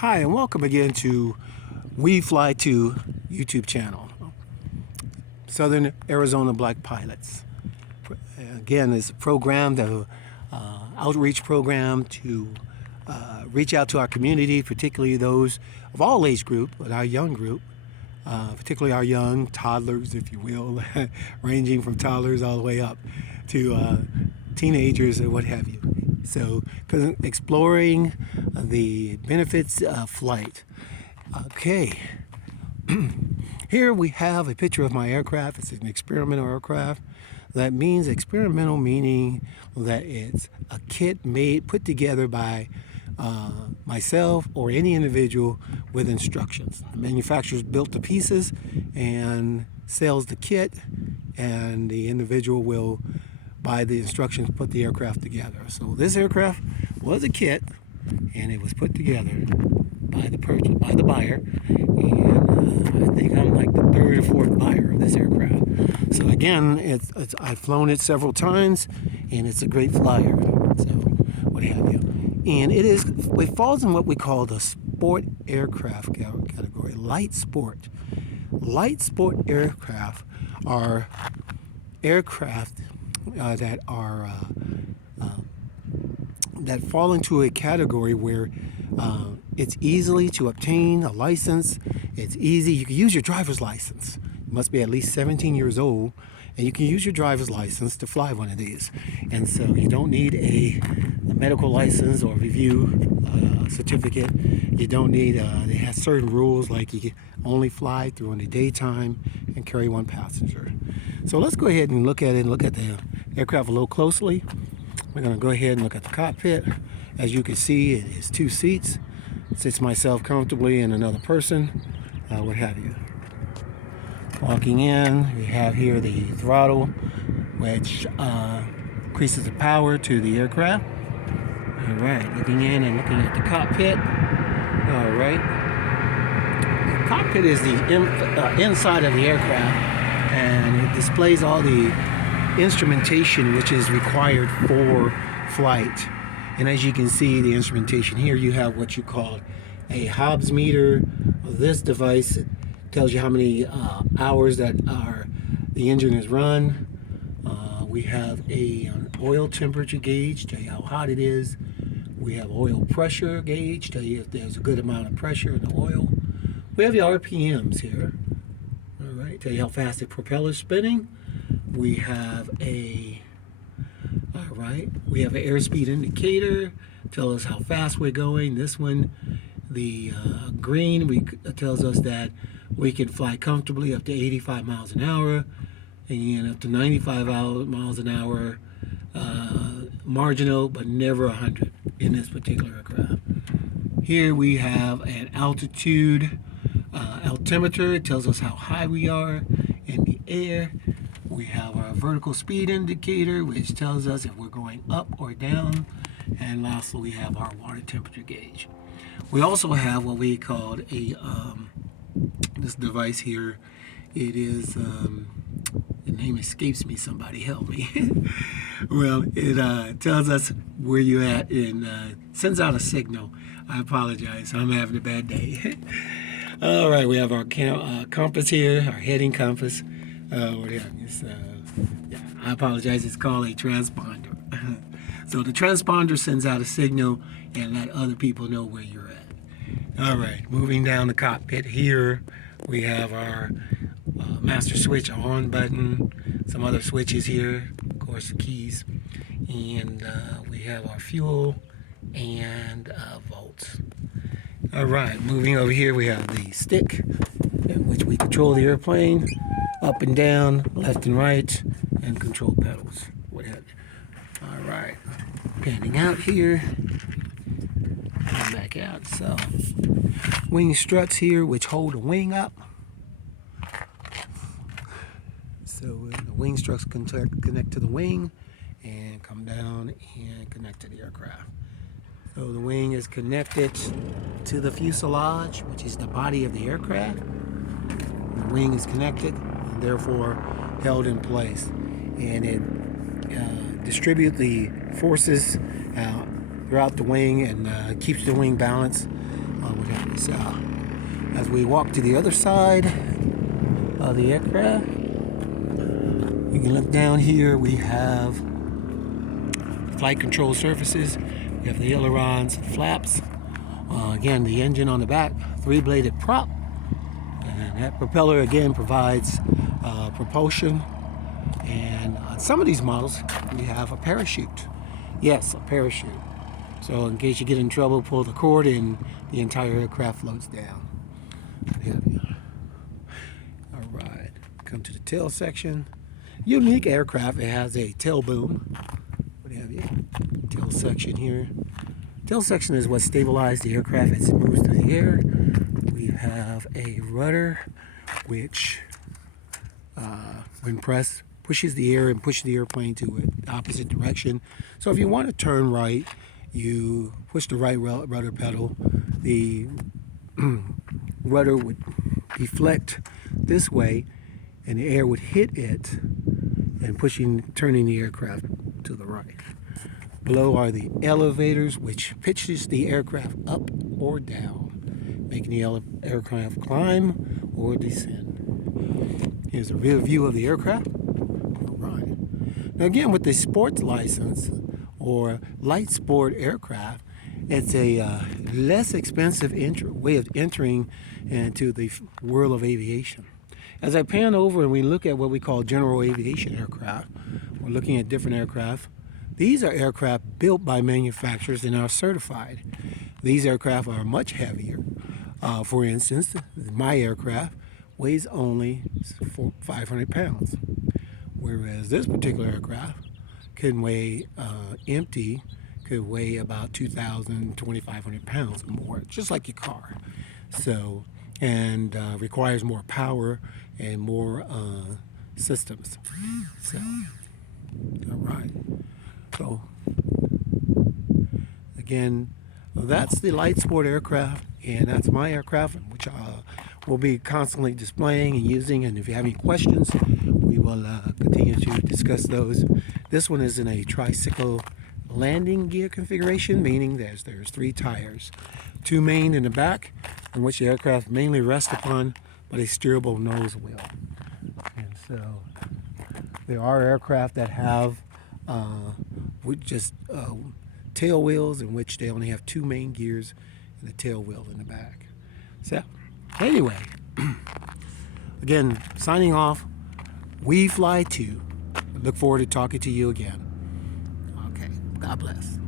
Hi, and welcome again to We Fly To YouTube channel, Southern Arizona Black Pilots. Again, it's a program, the outreach program to reach out to our community, particularly those of all age group, but our young group, particularly our young toddlers, if you will, ranging from toddlers all the way up to teenagers and what have you. So, exploring the benefits of flight. Okay, here we have a picture of my aircraft. It's an experimental aircraft. That means experimental, meaning that it's a kit put together by myself or any individual with instructions. The manufacturer's built the pieces and sells the kit, and the individual will buy the instructions, put the aircraft together. So this aircraft was a kit, and it was put together by the buyer, and I think I'm like the third or fourth buyer of this aircraft. So again, I've flown it several times, and it's a great flyer. So what have you? And it falls in what we call the sport aircraft category, light sport. Light sport aircraft are aircraft that fall into a category where it's easily to obtain a license. It's easy. You can use your driver's license. You must be at least 17 years old, and you can use your driver's license to fly one of these. And so you don't need a medical license or review certificate. You don't need, they have certain rules, like you can only fly during the daytime and carry one passenger. So let's go ahead and look at it and look at the aircraft a little closely. We're going to go ahead and look at the cockpit. As you can see, it is 2 seats. It sits myself comfortably and another person, what have you. Walking in, we have here the throttle, which increases the power to the aircraft. All right, looking in and looking at the cockpit. All right. The cockpit is the inside of the aircraft, and it displays all the instrumentation which is required for flight. And as you can see, the instrumentation here, you have what you call a Hobbs meter. This device tells you how many hours that the engine is run. We have an oil temperature gauge, tell you how hot it is. We have oil pressure gauge, tell you if there's a good amount of pressure in the oil. We have your RPMs here. All right, tell you how fast the propeller's spinning. We have an airspeed indicator, tell us how fast we're going. This one, the green, tells us that we can fly comfortably up to 85 miles an hour and up to 95 miles an hour, marginal, but never 100 in this particular aircraft. Here we have an altitude altimeter. It tells us how high we are in the air. We have our vertical speed indicator, which tells us if we're going up or down. And lastly, we have our water temperature gauge. We also have what we call this device here. It is, the name escapes me, somebody help me. Well, it tells us where you're at and sends out a signal. I apologize, I'm having a bad day. All right, we have our compass here, our heading compass. I apologize, it's called a transponder. So the transponder sends out a signal and let other people know where you're at. All right, moving down the cockpit here, we have our master switch on button, some other switches here, of course the keys, and we have our fuel and volts. All right, moving over here, we have the stick in which we control the airplane, up and down, left and right, and control pedals. All right, panning out here, and back out. So, wing struts here, which hold the wing up. So the wing struts connect to the wing and come down and connect to the aircraft. So the wing is connected to the fuselage, which is the body of the aircraft. The wing is connected and therefore held in place, and it distributes the forces throughout the wing and keeps the wing balanced what have you. So as we walk to the other side of the aircraft, you can look down here. We have flight control surfaces. We have the ailerons, flaps. Again, the engine on the back, 3-bladed prop. And that propeller again provides propulsion. And on some of these models, we have a parachute. Yes, a parachute. So in case you get in trouble, pull the cord and the entire aircraft floats down. All right, come to the tail section. Unique aircraft, it has a tail boom. What have you? Tail section here. Tail section is what stabilizes the aircraft as it moves through the air. We have a rudder, which, when pressed, pushes the air and pushes the airplane to the opposite direction. So if you want to turn right, you push the right rudder pedal. The rudder would deflect this way, and the air would hit it and turning the aircraft to the right. Below are the elevators, which pitches the aircraft up or down, making the aircraft climb or descend. Here's a rear view of the aircraft. All right. Now again, with the sports license or light sport aircraft, it's a less expensive way of entering into the world of aviation. As I pan over and we look at what we call general aviation aircraft, we're looking at different aircraft. These are aircraft built by manufacturers and are certified. These aircraft are much heavier. For instance, my aircraft weighs only 500 pounds, whereas this particular aircraft can weigh empty, could weigh about 2,000, 2,500 pounds more, just like your car. So, and requires more power and more systems. So, all right. So, again, that's the light sport aircraft, and that's my aircraft, which we'll be constantly displaying and using. And if you have any questions, we will continue to discuss those. This one is in a tricycle landing gear configuration, meaning there's 3 tires, 2 main in the back, in which the aircraft mainly rests upon, but a steerable nose wheel. And so there are aircraft that have with just tail wheels, in which they only have 2 main gears and a tail wheel in the back. So anyway, again, signing off. We fly too. Look forward to talking to you again. Okay, God bless.